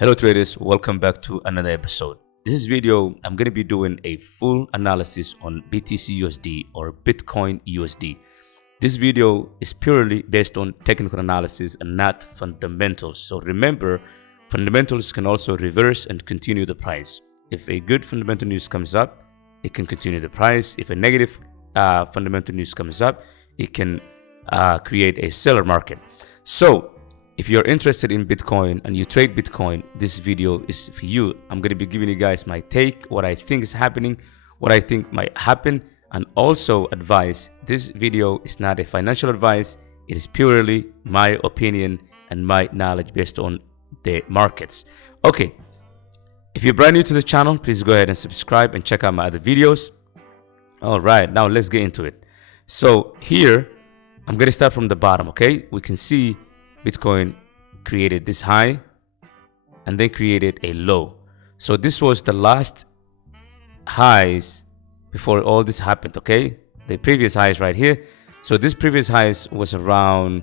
Hello traders, welcome back to another episode. This video, I'm going to be doing a full analysis on BTC USD or Bitcoin USD. This video is purely based on technical analysis and not fundamentals. So remember, fundamentals can also reverse and continue the price. If a good fundamental news comes up, it can continue the price. If a negative fundamental news comes up, it can create a seller market. So if you're interested in Bitcoin and you trade Bitcoin, this video is for you. I'm going to be giving you guys my take, what I think is happening, what I think might happen, and also advice. This video is not a financial advice. It is purely my opinion and my knowledge based on the markets. Okay, if you're brand new to the channel, please go ahead and subscribe and check out my other videos. All right, now let's get into it. So here, I'm going to start from the bottom, okay? We can see Bitcoin created this high and then created a low. So this was the last highs before all this happened, okay? The previous highs right here. So this previous highs was around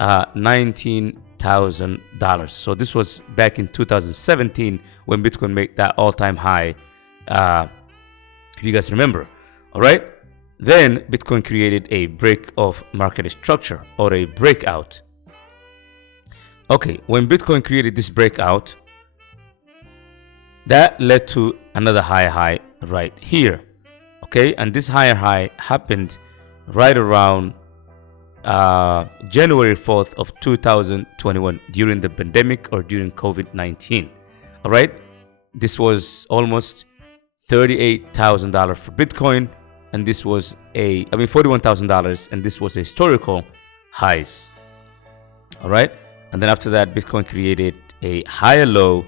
$19,000. So this was back in 2017 when Bitcoin made that all-time high, if you guys remember. All right, then Bitcoin created a break of market structure or a breakout. Okay, when Bitcoin created this breakout, that led to another higher high right here. Okay, and this higher high happened right around January 4th of 2021 during the pandemic or during COVID-19. All right, this was almost $38,000 for Bitcoin, and this was $41,000, and this was a historical highs. All right. And then after that, Bitcoin created a higher low,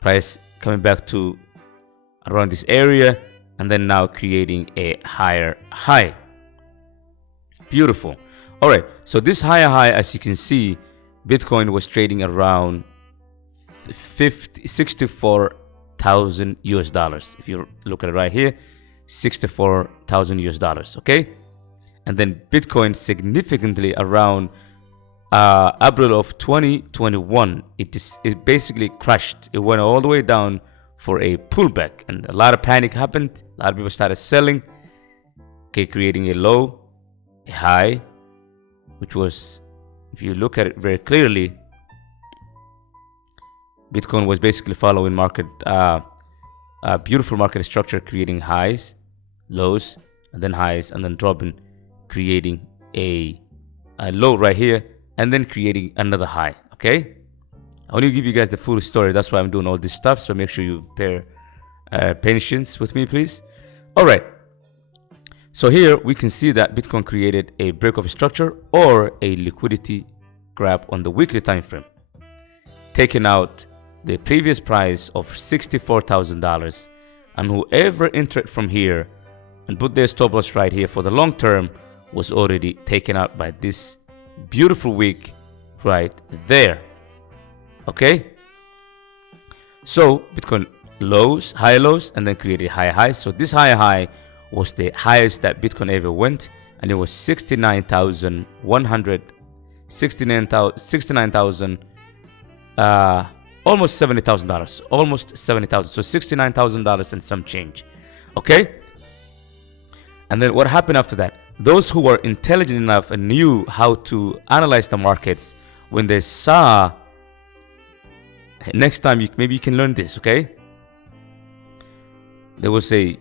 price coming back to around this area, and then now creating a higher high. Beautiful. All right, so this higher high, as you can see, Bitcoin was trading around 64,000 US dollars. If you look at it right here, 64,000 US dollars, okay? And then Bitcoin significantly around April of 2021, it basically crashed. It went all the way down for a pullback, and a lot of panic happened. A lot of people started selling, okay, creating a low, a high, which was, if you look at it very clearly, Bitcoin was basically following market, beautiful market structure, creating highs, lows, and then highs, and then dropping, creating a low right here, and then creating another high. Okay, I want to give you guys the full story. That's why I'm doing all this stuff, so make sure you pair patience with me, please. All right, so here we can see that Bitcoin created a break of structure or a liquidity grab on the weekly time frame, taking out the previous price of $64,000, and whoever entered from here and put their stop loss right here for the long term was already taken out by this beautiful wick right there. Okay, so Bitcoin lows, high lows, and then created higher highs. So this higher high was the highest that Bitcoin ever went, and it was 69,100, 69,000, almost $70,000, almost 70,000. So $69,000 and some change. Okay, and then what happened after that? Those who were intelligent enough and knew how to analyze the markets, when they saw, next time maybe you can learn this, okay? There was of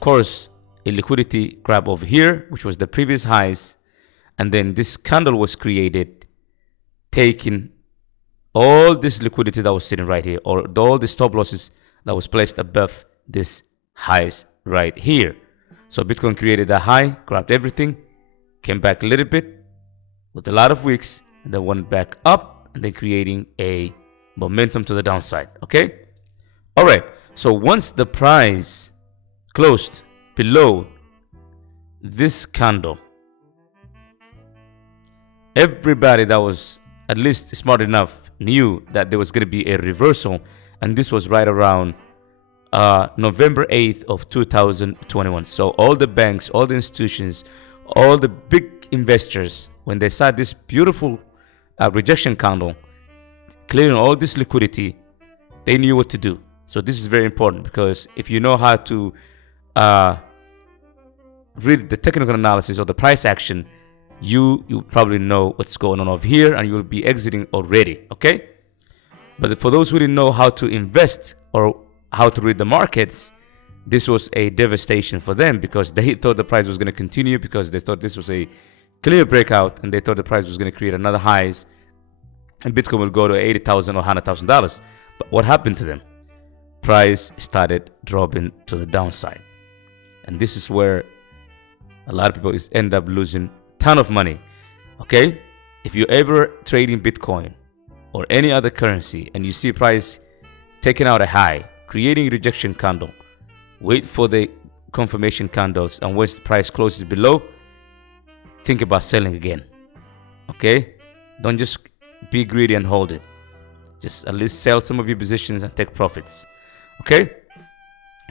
course, a liquidity grab over here, which was the previous highs, and then this candle was created, taking all this liquidity that was sitting right here, or all the stop losses that was placed above this highs right here. So Bitcoin created a high, grabbed everything, came back a little bit with a lot of wicks, and then went back up, and then creating a momentum to the downside. Okay, all right, so once the price closed below this candle, everybody that was at least smart enough knew that there was going to be a reversal, and this was right around November 8th of 2021. So all the banks, all the institutions, all the big investors, when they saw this beautiful rejection candle, clearing all this liquidity, they knew what to do. So this is very important, because if you know how to read the technical analysis or the price action, you probably know what's going on over here, and you'll be exiting already. Okay, but for those who didn't know how to invest or how to read the markets, this was a devastation for them, because they thought the price was going to continue, because they thought this was a clear breakout, and they thought the price was going to create another highs and Bitcoin will go to $80,000 or $100,000. But what happened to them? Price started dropping to the downside, and this is where a lot of people end up losing a ton of money. Okay, if you're ever trading Bitcoin or any other currency and you see price taking out a high, creating a rejection candle, wait for the confirmation candles, and once the price closes below, think about selling again. Okay, don't just be greedy and hold it. Just at least sell some of your positions and take profits. Okay,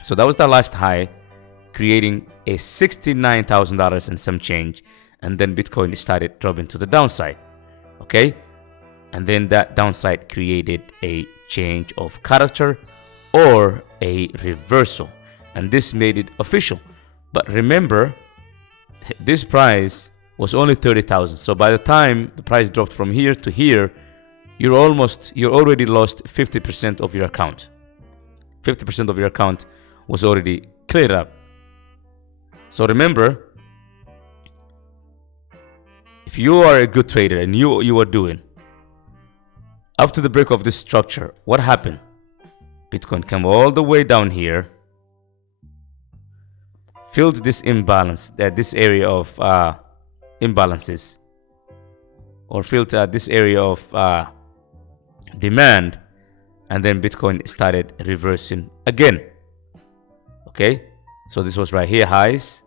so that was the last high, creating a $69,000 and some change, and then Bitcoin started dropping to the downside. Okay, and then that downside created a change of character or a reversal, and this made it official. But remember, this price was only 30,000. So by the time the price dropped from here to here, you're already lost 50% of your account. 50% of your account was already cleared up. So remember, if you are a good trader and you are doing, after the break of this structure, what happened? Bitcoin came all the way down here, filled this imbalance, this area of imbalances, or filled this area of demand, and then Bitcoin started reversing again. Okay, so this was right here, highs,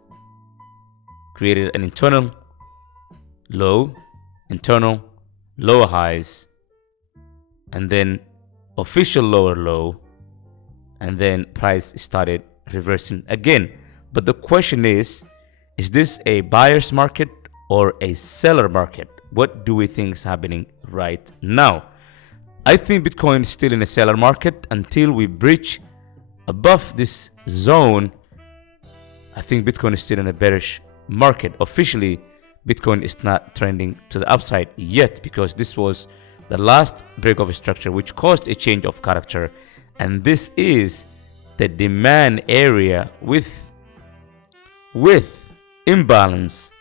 created an internal low, internal lower highs, and then official lower low, and then price started reversing again. But the question is this a buyer's market or a seller market? What do we think is happening right now? I think Bitcoin is still in a seller market until we breach above this zone. I think Bitcoin is still in a bearish market. Officially, Bitcoin is not trending to the upside yet, because this was the last break of a structure which caused a change of character, and this is the demand area with imbalance,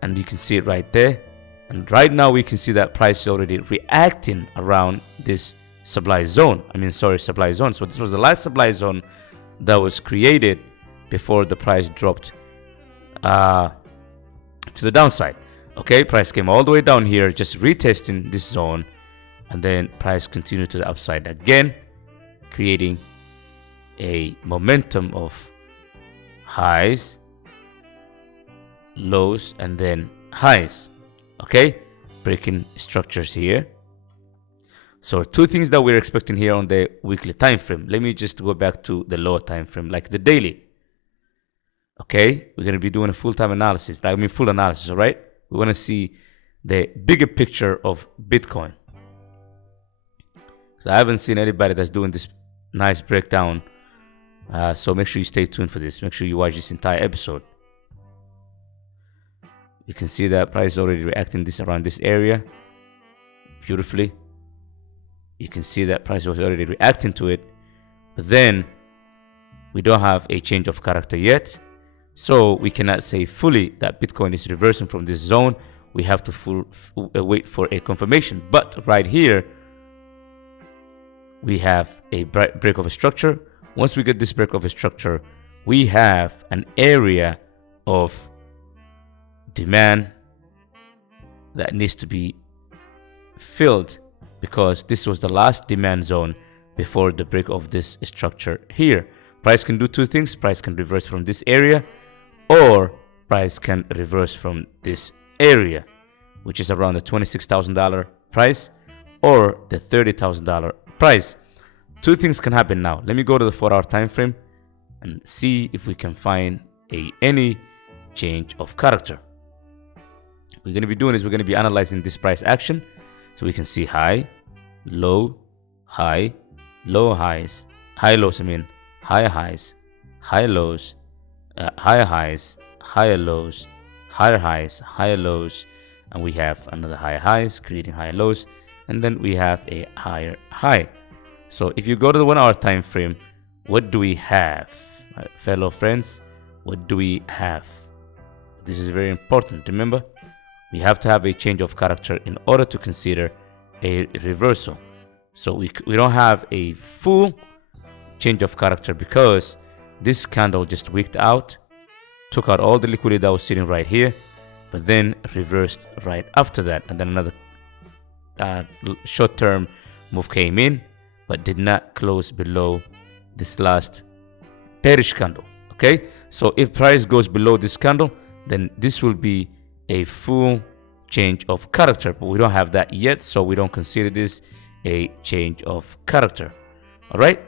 and you can see it right there. And right now we can see that price is already reacting around this supply zone. Supply zone. So this was the last supply zone that was created before the price dropped to the downside. Okay, price came all the way down here, just retesting this zone, and then price continued to the upside again, creating a momentum of highs, lows, and then highs. Okay, breaking structures here. So two things that we're expecting here on the weekly time frame. Let me just go back to the lower time frame, like the daily. Okay, we're going to be doing a full analysis. Full analysis, all right? We want to see the bigger picture of Bitcoin. So I haven't seen anybody that's doing this nice breakdown. So make sure you stay tuned for this. Make sure you watch this entire episode. You can see that price is already reacting around this area beautifully. You can see that price was already reacting to it, but then we don't have a change of character yet, so we cannot say fully that Bitcoin is reversing from this zone. We have to wait for a confirmation. But right here we have a break of a structure. Once we get this break of a structure, we have an area of demand that needs to be filled, because this was the last demand zone before the break of this structure here. Price can do two things. Price can reverse from this area, or price can reverse from this area, which is around the $26,000 price or the $30,000 price. Two things can happen now. Let me go to the 4-hour time frame and see if we can find any change of character. We're going to be doing is we're going to be analyzing this price action, So we can see high, low, high, low highs, high lows, high highs, high lows, higher highs, higher lows, higher highs, higher lows, and we have another higher highs creating higher lows, and then we have a higher high. So if you go to the 1 hour time frame, what do we have, my fellow friends? What do we have? This is very important. Remember, we have to have a change of character in order to consider a reversal. So we don't have a full change of character because this candle just wicked out, took out all the liquidity that was sitting right here, but then reversed right after that, and then another short-term move came in, but did not close below this last bearish candle. Okay, so if price goes below this candle, then this will be a full change of character, but we don't have that yet, so we don't consider this a change of character. All right,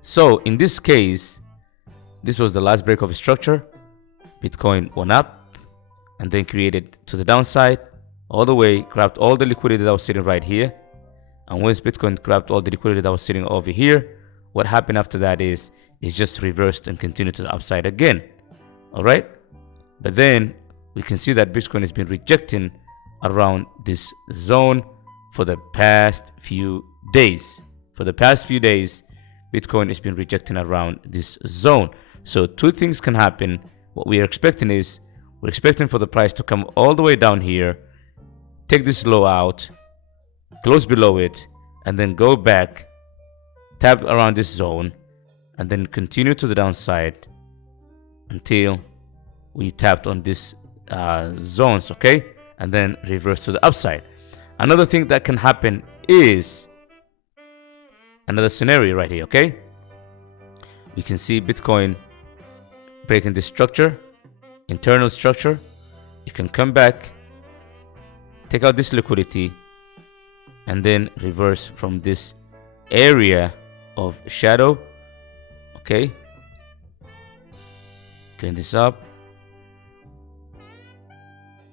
so in this case, this was the last break of structure. Bitcoin went up and then created to the downside all the way, grabbed all the liquidity that was sitting right here, and once Bitcoin grabbed all the liquidity that was sitting over here, what happened after that is it just reversed and continued to the upside again. All right, but then we can see that Bitcoin has been rejecting around this zone for the past few days. For the past few days, Bitcoin has been rejecting around this zone. So two things can happen. What we are expecting is, we're expecting for the price to come all the way down here, take this low out, close below it, and then go back, tap around this zone, and then continue to the downside until we tapped on this zones, okay, and then reverse to the upside. Another thing that can happen is another scenario right here. Okay, we can see Bitcoin breaking this structure, internal structure. You can come back, take out this liquidity, and then reverse from this area of shadow. Okay, clean this up.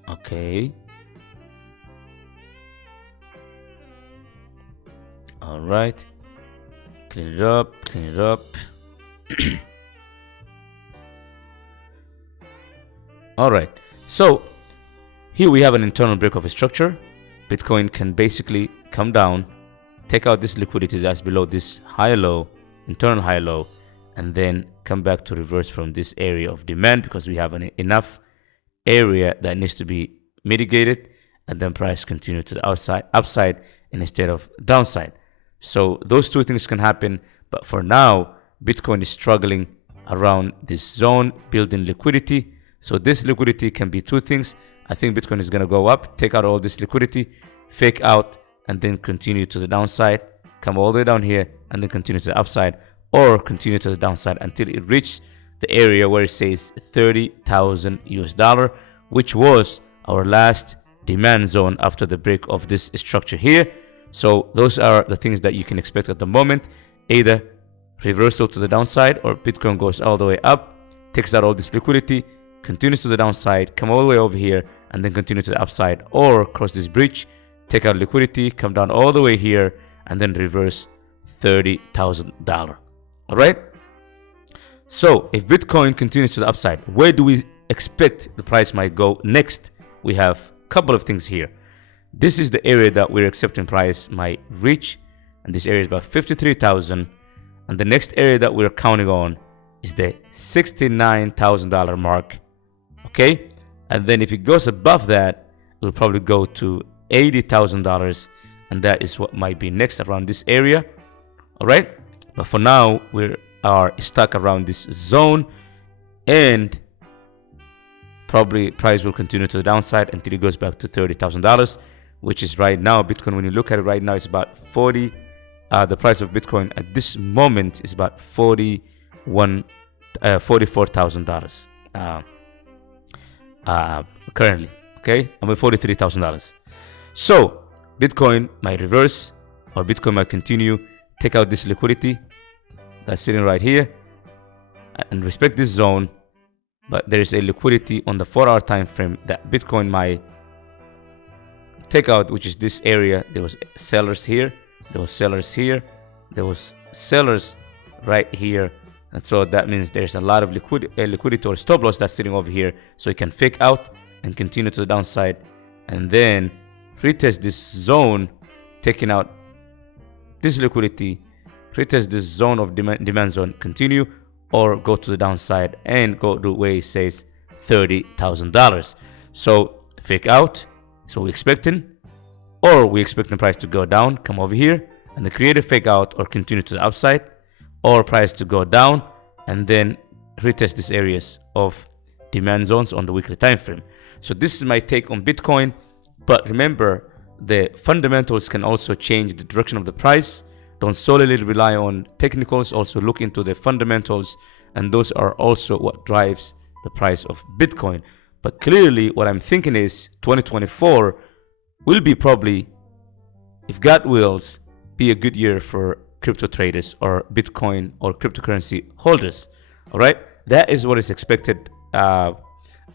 Okay, all right, clean it up, clean it up. All right, so here we have an internal break of a structure. Bitcoin can basically come down, take out this liquidity that's below this high low, internal high low, and then come back to reverse from this area of demand because we have enough area that needs to be mitigated, and then price continue to the upside instead of downside. So those two things can happen, but for now Bitcoin is struggling around this zone, building liquidity. So this liquidity can be two things. I think Bitcoin is going to go up, take out all this liquidity, fake out, and then continue to the downside, come all the way down here, and then continue to the upside, or continue to the downside until it reaches the area where it says 30,000 US dollar, which was our last demand zone after the break of this structure here. So those are the things that you can expect at the moment. Either reversal to the downside, or Bitcoin goes all the way up, takes out all this liquidity, continues to the downside, come all the way over here, and then continue to the upside, or cross this bridge, take out liquidity, come down all the way here, and then reverse $30,000. All right, so if Bitcoin continues to the upside, where do we expect the price might go next? We have a couple of things here. This is the area that we're accepting price might reach, and this area is about 53,000, and the next area that we're counting on is the $69,000 mark. Okay, and then if it goes above that, it will probably go to $80,000, and that is what might be next around this area. All right, but for now we are stuck around this zone, and probably price will continue to the downside until it goes back to $30,000, which is right now Bitcoin. When you look at it right now, it's about 40. The price of Bitcoin at this moment is about $44,000 currently. Okay, I mean $43,000. So Bitcoin might reverse, or Bitcoin might continue, take out this liquidity that's sitting right here and respect this zone, but there is a liquidity on the 4-hour time frame that Bitcoin might takeout, which is this area, there was sellers here, there was sellers here, there was sellers right here, and so that means there's a lot of liquidity or stop loss that's sitting over here. So you can fake out and continue to the downside, and then retest this zone, taking out this liquidity, retest this zone of demand zone, continue, or go to the downside and go to where it says $30,000. So fake out, so we're expecting, or we expect the price to go down, come over here, and the create a fake out or continue to the upside, or price to go down and then retest these areas of demand zones on the weekly time frame. So this is my take on Bitcoin. But remember, the fundamentals can also change the direction of the price. Don't solely rely on technicals, also look into the fundamentals, and those are also what drives the price of Bitcoin. But clearly what I'm thinking is 2024 will be probably, if God wills, be a good year for crypto traders or Bitcoin or cryptocurrency holders. All right, that is what is expected. And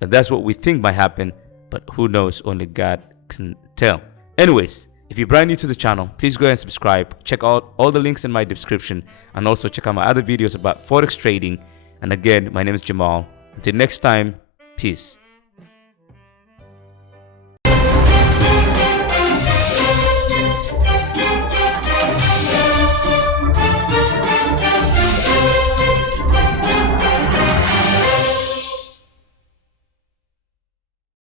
that's what we think might happen, but who knows? Only God can tell. Anyways, if you're brand new to the channel, please go ahead and subscribe. Check out all the links in my description, and also check out my other videos about forex trading. And again, my name is Jamal. Until next time, peace.